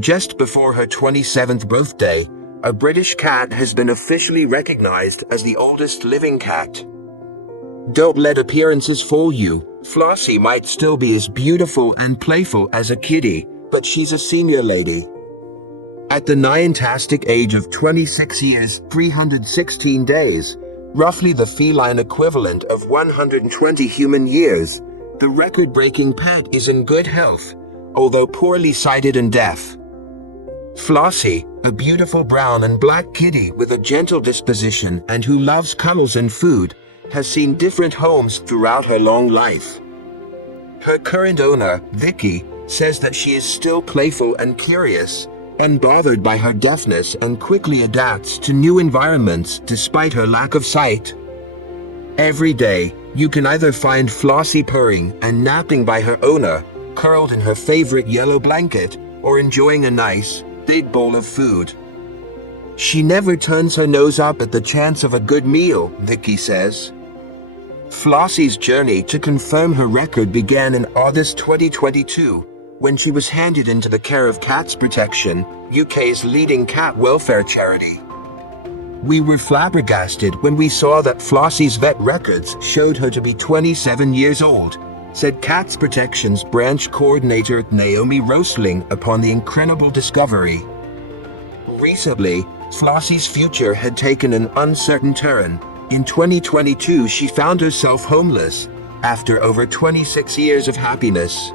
Just before her 27th birthday, a British cat has been officially recognized as the oldest living cat. Don't let appearances fool you. Flossie might still be as beautiful and playful as a kitty, but she's a senior lady. At the nyan-tastic age of 26 years, 316 days, roughly the feline equivalent of 120 human years, the record-breaking pet is in good health, although poorly sighted and deaf. Flossie, a beautiful brown and black kitty with a gentle disposition and who loves cuddles and food, has seen different homes throughout her long life. Her current owner, Vicky, says that she is still playful and curious, unbothered by her deafness, and quickly adapts to new environments despite her lack of sight. Every day, you can either find Flossie purring and napping by her owner, curled in her favorite yellow blanket, or enjoying a nice, big bowl of food. She never turns her nose up at the chance of a good meal, Vicky says. Flossie's journey to confirm her record began in August 2022, when she was handed into the care of Cats Protection, UK's leading cat welfare charity. We were flabbergasted when we saw that Flossie's vet records showed her to be 27 years old, said Cats Protection's branch coordinator Naomi Rosling upon the incredible discovery. Recently, Flossie's future had taken an uncertain turn. In 2022, she found herself homeless after over 26 years of happiness.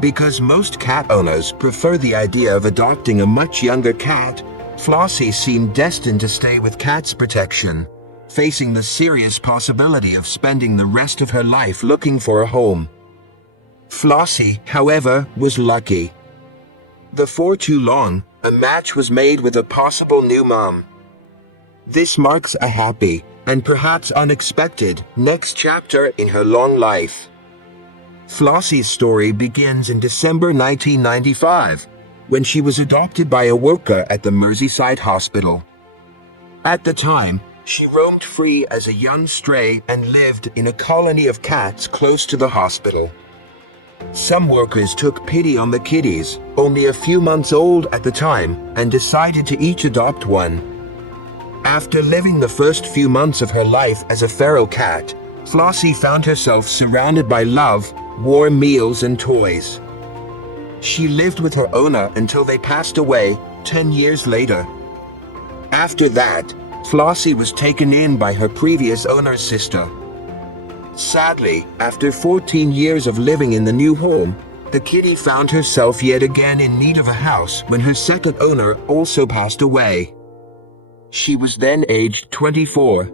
Because most cat owners prefer the idea of adopting a much younger cat, Flossie seemed destined to stay with Cats Protection, facing the serious possibility of spending the rest of her life looking for a home. Flossie, however, was lucky. Before too long, a match was made with a possible new mom. This marks a happy, and perhaps unexpected, next chapter in her long life. Flossie's story begins in December 1995, when she was adopted by a worker at the Merseyside hospital. At the time, she roamed free as a young stray and lived in a colony of cats close to the hospital. Some workers took pity on the kitties, only a few months old at the time, and decided to each adopt one. After living the first few months of her life as a feral cat, Flossie found herself surrounded by love, warm meals, and toys. She lived with her owner until they passed away 10 years later. After that, Flossie was taken in by her previous owner's sister. Sadly, after 14 years of living in the new home, the kitty found herself yet again in need of a house when her second owner also passed away. She was then aged 24.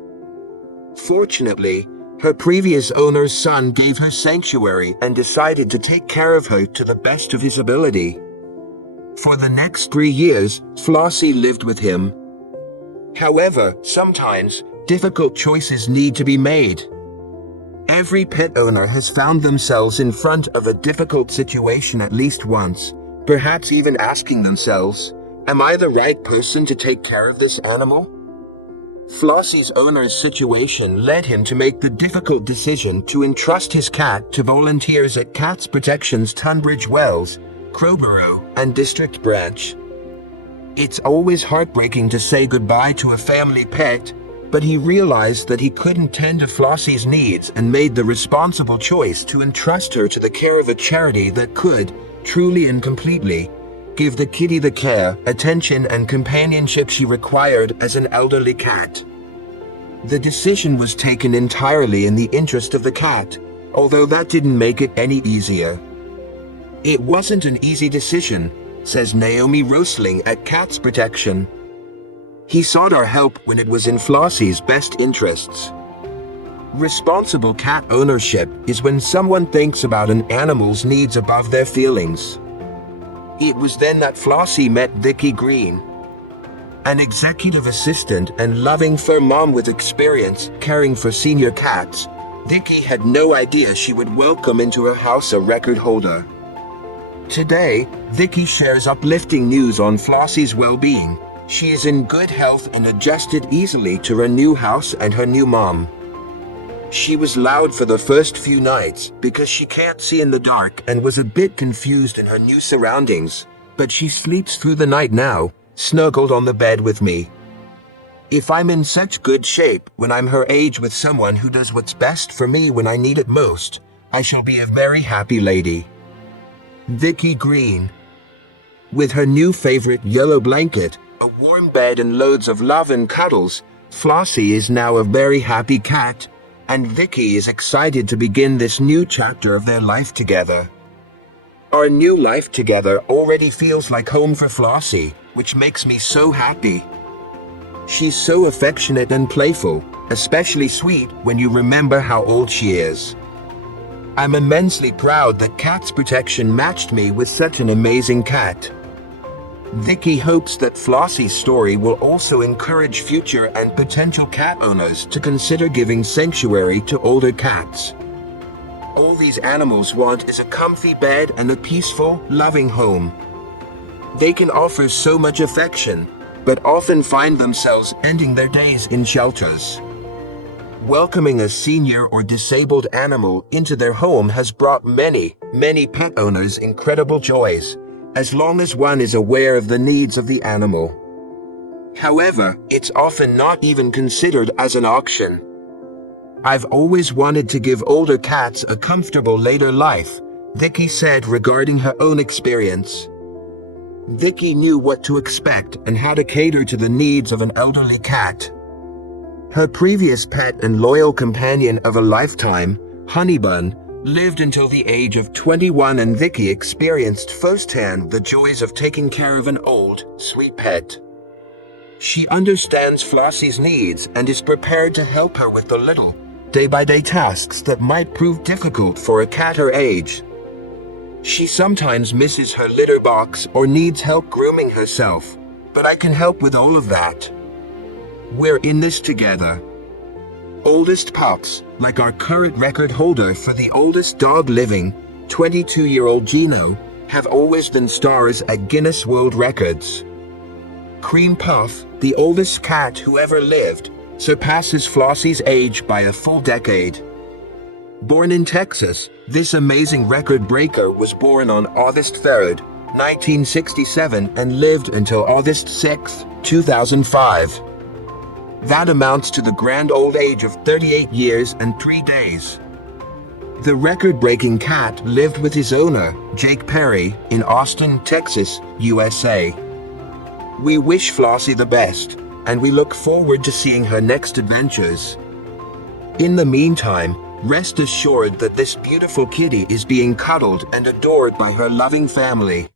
Fortunately, her previous owner's son gave her sanctuary and decided to take care of her to the best of his ability. For the next 3 years, Flossie lived with him. However, sometimes, difficult choices need to be made. Every pet owner has found themselves in front of a difficult situation at least once, perhaps even asking themselves, am I the right person to take care of this animal? Flossie's owner's situation led him to make the difficult decision to entrust his cat to volunteers at Cats Protection's Tunbridge Wells, Crowborough, and District Branch. It's always heartbreaking to say goodbye to a family pet, but he realized that he couldn't tend to Flossie's needs and made the responsible choice to entrust her to the care of a charity that could, truly and completely, give the kitty the care, attention, and companionship she required as an elderly cat. The decision was taken entirely in the interest of the cat, although that didn't make it any easier. It wasn't an easy decision, says Naomi Rosling at Cats Protection. He sought our help when it was in Flossie's best interests. Responsible cat ownership is when someone thinks about an animal's needs above their feelings. It was then that Flossie met Vicky Green, an executive assistant and loving fur mom with experience caring for senior cats. Vicky had no idea she would welcome into her house a record holder. Today, Vicky shares uplifting news on Flossie's well-being. She is in good health and adjusted easily to her new house and her new mom. She was loud for the first few nights because she can't see in the dark and was a bit confused in her new surroundings, but she sleeps through the night now, snuggled on the bed with me. If I'm in such good shape when I'm her age with someone who does what's best for me when I need it most, I shall be a very happy lady. Vicky Green. With her new favorite yellow blanket, a warm bed and loads of love and cuddles, Flossie is now a very happy cat, and Vicky is excited to begin this new chapter of their life together. Our new life together already feels like home for Flossie, which makes me so happy. She's so affectionate and playful, especially sweet when you remember how old she is. I'm immensely proud that Cat's Protection matched me with such an amazing cat. Vicky hopes that Flossie's story will also encourage future and potential cat owners to consider giving sanctuary to older cats. All these animals want is a comfy bed and a peaceful, loving home. They can offer so much affection, but often find themselves ending their days in shelters. Welcoming a senior or disabled animal into their home has brought many pet owners incredible joys, as long as one is aware of the needs of the animal. However, it's often not even considered as an option. I've always wanted to give older cats a comfortable later life, Vicky said regarding her own experience. Vicky knew what to expect and how to cater to the needs of an elderly cat. Her previous pet and loyal companion of a lifetime, Honeybun, lived until the age of 21, and Vicky experienced firsthand the joys of taking care of an old, sweet pet. She understands Flossie's needs and is prepared to help her with the little, day-by-day tasks that might prove difficult for a cat her age. She sometimes misses her litter box or needs help grooming herself, but I can help with all of that. We're in this together. Oldest pups, like our current record holder for the oldest dog living, 22-year-old Gino, have always been stars at Guinness World Records. Cream Puff, the oldest cat who ever lived, surpasses Flossie's age by a full decade. Born in Texas, this amazing record breaker was born on August 3, 1967 and lived until August 6, 2005. That amounts to the grand old age of 38 years and 3 days. The record-breaking cat lived with his owner, Jake Perry, in Austin, Texas, USA. We wish Flossie the best, and we look forward to seeing her next adventures. In the meantime, rest assured that this beautiful kitty is being cuddled and adored by her loving family.